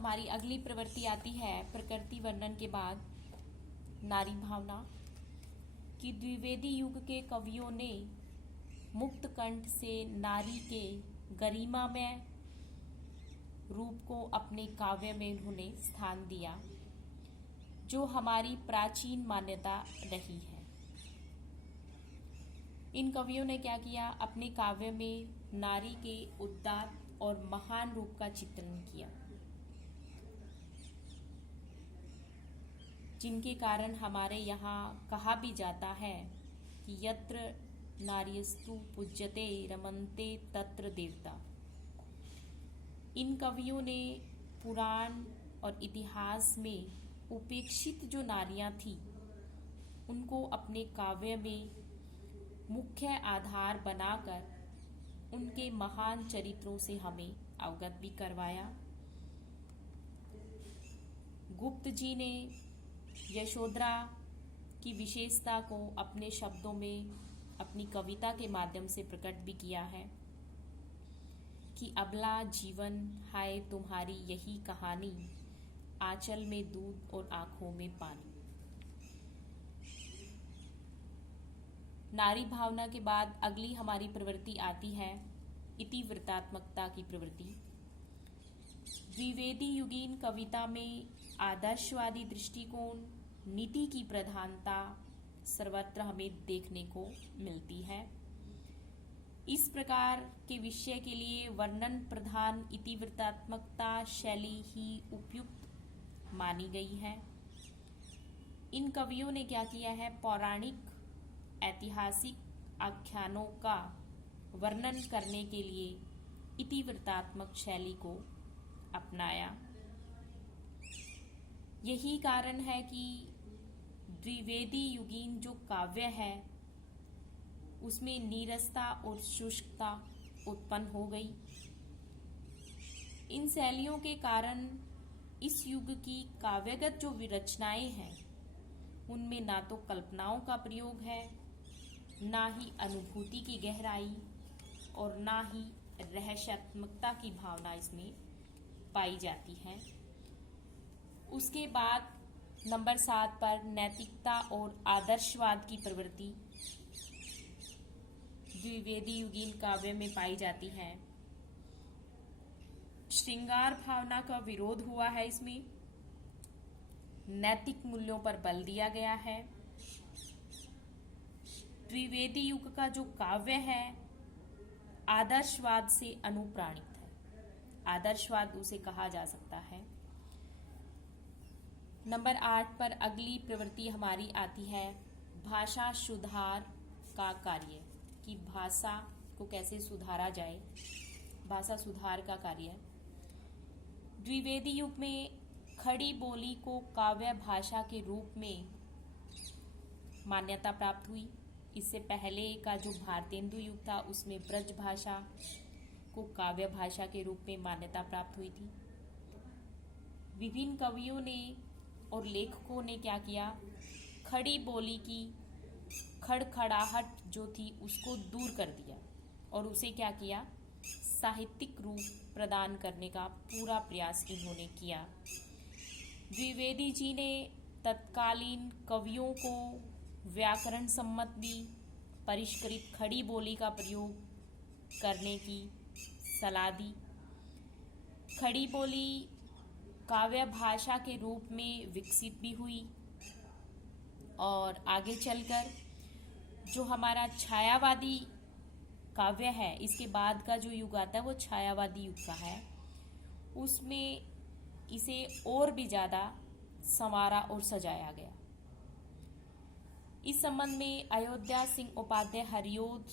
हमारी अगली प्रवृत्ति आती है प्रकृति वर्णन के बाद नारी भावना कि द्विवेदी युग के कवियों ने मुक्त कंठ से नारी के गरिमामय रूप को अपने काव्य में उन्होंने स्थान दिया, जो हमारी प्राचीन मान्यता रही है। इन कवियों ने क्या किया, अपने काव्य में नारी के उदात्त और महान रूप का चित्रण किया, जिनके कारण हमारे यहाँ कहा भी जाता है कि यत्र नार्यस्तु पूज्यते रमन्ते तत्र देवता। इन कवियों ने पुराण और इतिहास में उपेक्षित जो नारियां थी उनको अपने काव्य में मुख्य आधार बनाकर उनके महान चरित्रों से हमें अवगत भी करवाया। गुप्त जी ने यशोधरा की विशेषता को अपने शब्दों में अपनी कविता के माध्यम से प्रकट भी किया है कि अबला जीवन हाय तुम्हारी यही कहानी, आंचल में दूध और आंखों में पानी। नारी भावना के बाद अगली हमारी प्रवृत्ति आती है इतिवृत्तात्मकता की प्रवृत्ति। द्विवेदी युगीन कविता में आदर्शवादी दृष्टिकोण, नीति की प्रधानता सर्वत्र हमें देखने को मिलती है। इस प्रकार के विषय के लिए वर्णन प्रधान इतिवृत्तात्मकता शैली ही उपयुक्त मानी गई है। इन कवियों ने क्या किया है, पौराणिक ऐतिहासिक आख्यानों का वर्णन करने के लिए इतिवृत्तात्मक शैली को अपनाया। यही कारण है कि द्विवेदी युगीन जो काव्य है उसमें नीरसता और शुष्कता उत्पन्न हो गई। इन शैलियों के कारण इस युग की काव्यगत जो विरचनाएं हैं उनमें ना तो कल्पनाओं का प्रयोग है, ना ही अनुभूति की गहराई और ना ही रहस्यात्मकता की भावना इसमें पाई जाती है। उसके बाद नंबर 7 पर नैतिकता और आदर्शवाद की प्रवृत्ति द्विवेदी युगीन काव्य में पाई जाती है। श्रृंगार भावना का विरोध हुआ है, इसमें नैतिक मूल्यों पर बल दिया गया है। द्विवेदी युग का जो काव्य है आदर्शवाद से अनुप्राणित है, आदर्शवाद उसे कहा जा सकता है। नंबर 8 पर अगली प्रवृत्ति हमारी आती है भाषा सुधार का कार्य, कि भाषा को कैसे सुधारा जाए, भाषा सुधार का कार्य। द्विवेदी युग में खड़ी बोली को काव्य भाषा के रूप में मान्यता प्राप्त हुई। इससे पहले का जो भारतेंदु युग था उसमें ब्रज भाषा को काव्य भाषा के रूप में मान्यता प्राप्त हुई थी। विभिन्न कवियों ने और लेखकों ने क्या किया, खड़ी बोली की खड़खड़ाहट जो थी उसको दूर कर दिया और उसे क्या किया, साहित्यिक रूप प्रदान करने का पूरा प्रयास इन्होंने किया। द्विवेदी जी ने तत्कालीन कवियों को व्याकरण सम्मत भी परिष्कृत खड़ी बोली का प्रयोग करने की सलाह दी। खड़ी बोली काव्य भाषा के रूप में विकसित भी हुई और आगे चलकर जो हमारा छायावादी काव्य है, इसके बाद का जो युग आता है वो छायावादी युग का है, उसमें इसे और भी ज्यादा संवारा और सजाया गया। इस संबंध में अयोध्या सिंह उपाध्याय, हरिओध,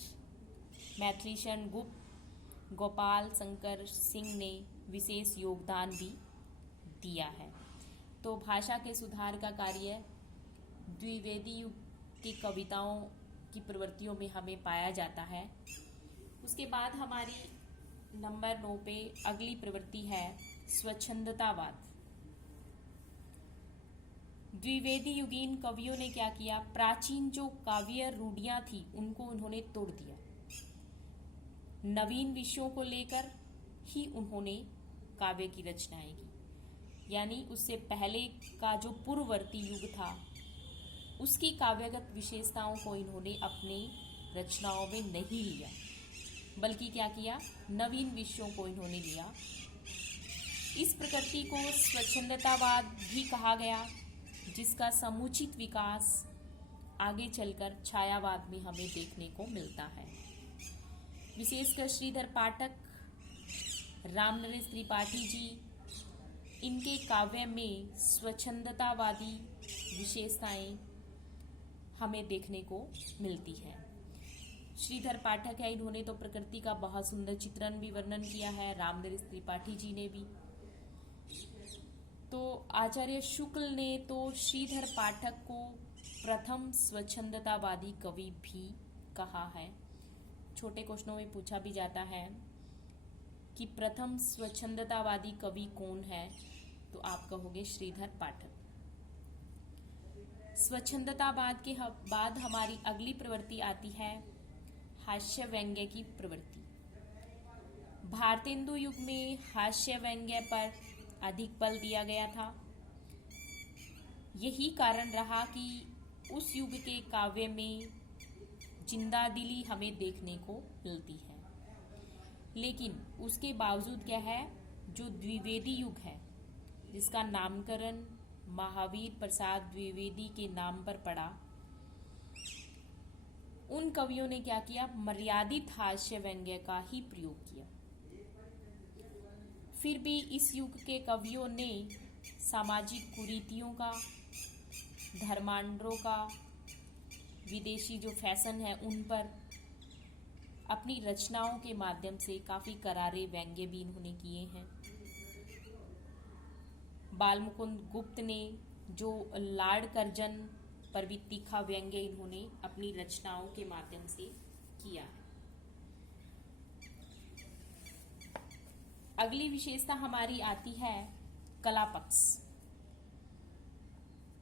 मैथिलीशरण गुप्त, गोपाल शंकर सिंह ने विशेष योगदान भी दिया है। तो भाषा के सुधार का कार्य द्विवेदी युग की कविताओं की प्रवृत्तियों में हमें पाया जाता है। उसके बाद हमारी नंबर 9 पे अगली प्रवृत्ति है स्वच्छंदतावाद। द्विवेदी युगीन कवियों ने क्या किया, प्राचीन जो काव्य रूढ़ियां थी उनको उन्होंने तोड़ दिया। नवीन विषयों को लेकर ही उन्होंने काव्य की रचनाएं की। यानी उससे पहले का जो पूर्ववर्ती युग था उसकी काव्यगत विशेषताओं को इन्होंने अपनी रचनाओं में नहीं लिया, बल्कि क्या किया, नवीन विषयों को इन्होंने लिया। इस प्रकृति को स्वच्छंदतावाद भी कहा गया, जिसका समुचित विकास आगे चलकर छायावाद में हमें देखने को मिलता है। विशेषकर श्रीधर पाठक, रामनरेश त्रिपाठी जी, इनके काव्य में स्वच्छंदतावादी विशेषताएं हमें देखने को मिलती है। श्रीधर पाठक है, इन्होंने तो प्रकृति का बहुत सुंदर चित्रण भी वर्णन किया है, रामनरेश त्रिपाठी जी ने भी। तो आचार्य शुक्ल ने तो श्रीधर पाठक को प्रथम स्वच्छंदतावादी कवि भी कहा है। छोटे क्वेश्चनों में पूछा भी जाता है कि प्रथम स्वच्छंदतावादी कवि कौन है, तो आप कहोगे श्रीधर पाठक। स्वच्छंदतावाद के बाद हमारी अगली प्रवृत्ति आती है हास्य व्यंग्य की प्रवृत्ति। भारतेंदु युग में हास्य व्यंग्य पर अधिक बल दिया गया था। यही कारण रहा कि उस युग के काव्य में जिंदादिली हमें देखने को मिलती है। लेकिन उसके बावजूद क्या है, जो द्विवेदी युग है, जिसका नामकरण महावीर प्रसाद द्विवेदी के नाम पर पड़ा, उन कवियों ने क्या किया, मर्यादित हास्य व्यंग्य का ही प्रयोग किया। फिर भी इस युग के कवियों ने सामाजिक कुरीतियों का, धर्मांतरों का, विदेशी जो फैशन है उन पर अपनी रचनाओं के माध्यम से काफी करारे व्यंग्य भी इन्होंने किए हैं। बालमुकुंद गुप्त ने जो लाड कर्जन पर भी तीखा व्यंग्य इन्होंने अपनी रचनाओं के माध्यम से किया है। अगली विशेषता हमारी आती है कला पक्ष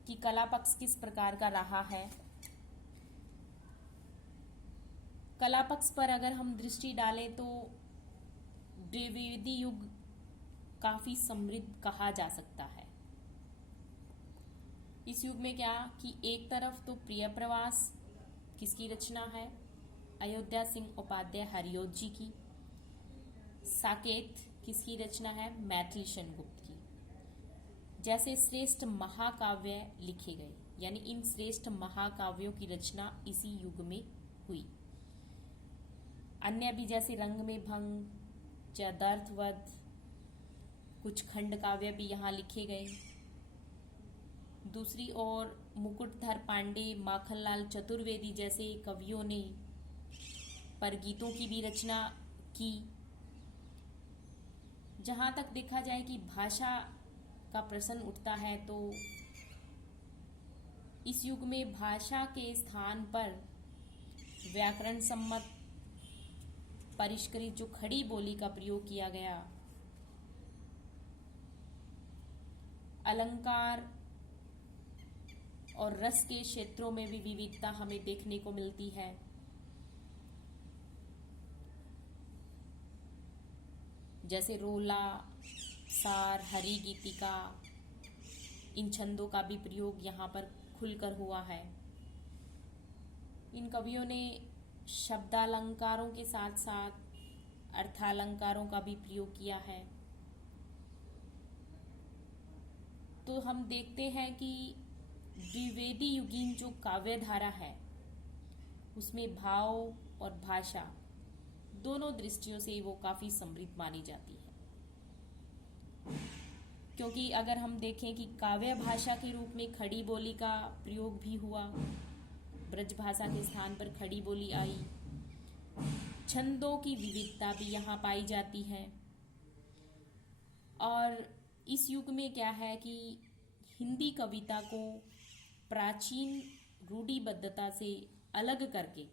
कि कला पक्ष किस प्रकार का रहा है। कला पक्ष पर अगर हम दृष्टि डालें तो द्विवेदी युग काफी समृद्ध कहा जा सकता है। इस युग में क्या कि एक तरफ तो प्रिय प्रवास किसकी रचना है, अयोध्या सिंह उपाध्याय हरिऔध जी की। साकेत किसकी रचना है, मैथिली सेनगुप्त की। जैसे श्रेष्ठ महाकाव्य लिखे गए, यानी इन श्रेष्ठ महाकाव्यों की रचना इसी युग में हुई। अन्य भी जैसे रंग में भंग, जयद्रथवध, कुछ खंड काव्य भी यहाँ लिखे गए। दूसरी ओर मुकुटधर पांडे, माखनलाल चतुर्वेदी जैसे कवियों ने परगीतों की भी रचना की। जहाँ तक देखा जाए कि भाषा का प्रश्न उठता है तो इस युग में भाषा के स्थान पर व्याकरण सम्मत परिष्कृत जो खड़ी बोली का प्रयोग किया गया, अलंकार और रस के क्षेत्रों में भी विविधता हमें देखने को मिलती है। जैसे रोला, सार, हरि गीतिका, इन छंदों का भी प्रयोग यहाँ पर खुलकर हुआ है। इन कवियों ने शब्दालंकारों के साथ साथ अर्थालंकारों का भी प्रयोग किया है। तो हम देखते हैं कि द्विवेदी युगीन जो काव्य धारा है उसमें भाव और भाषा दोनों दृष्टियों से वो काफी समृद्ध मानी जाती है। क्योंकि अगर हम देखें कि काव्य भाषा के रूप में खड़ी बोली का प्रयोग भी हुआ, ब्रज भाषा के स्थान पर खड़ी बोली आई, छंदों की विविधता भी यहाँ पाई जाती है। और इस युग में क्या है कि हिंदी कविता को प्राचीन रूढ़िबद्धता से अलग करके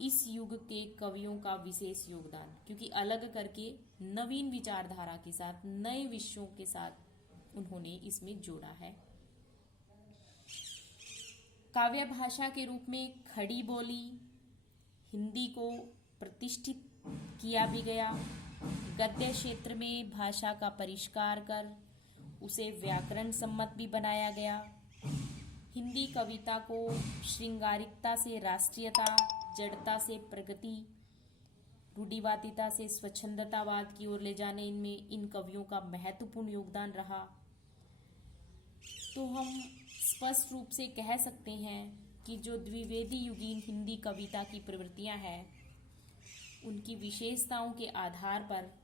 इस युग के कवियों का विशेष योगदान, क्योंकि अलग करके नवीन विचारधारा के साथ, नए विषयों के साथ उन्होंने इसमें जोड़ा है। काव्य भाषा के रूप में खड़ी बोली हिंदी को प्रतिष्ठित किया भी गया। गद्य क्षेत्र में भाषा का परिष्कार कर उसे व्याकरण सम्मत भी बनाया गया। हिंदी कविता को श्रृंगारिकता से राष्ट्रीयता, जड़ता से प्रगति, रूढ़िवादिता से स्वच्छंदतावाद की ओर ले जाने में इन कवियों का महत्वपूर्ण योगदान रहा। तो हम स्पष्ट रूप से कह सकते हैं कि जो द्विवेदी युगीन हिंदी कविता की प्रवृत्तियां हैं, उनकी विशेषताओं के आधार पर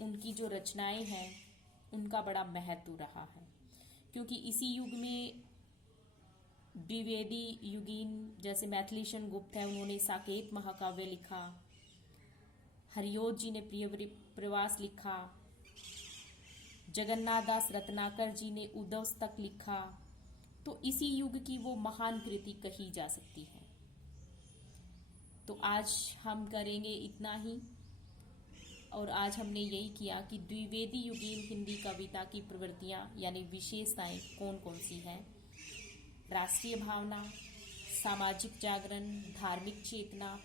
उनकी जो रचनाएं हैं उनका बड़ा महत्व रहा है। क्योंकि इसी युग में द्विवेदी युगीन जैसे मैथिलीशरण गुप्त है, उन्होंने साकेत महाकाव्य लिखा, हरिओत जी ने प्रिय प्रवास लिखा, जगन्नाथ दास रत्नाकर जी ने उदवस्तक लिखा। तो इसी युग की वो महान कृति कही जा सकती है। तो आज हम करेंगे इतना ही, और आज हमने यही किया कि द्विवेदी युगीन हिंदी कविता की प्रवृत्तियां यानी विशेषताएं कौन कौन सी हैं। राष्ट्रीय भावना, सामाजिक जागरण, धार्मिक चेतना,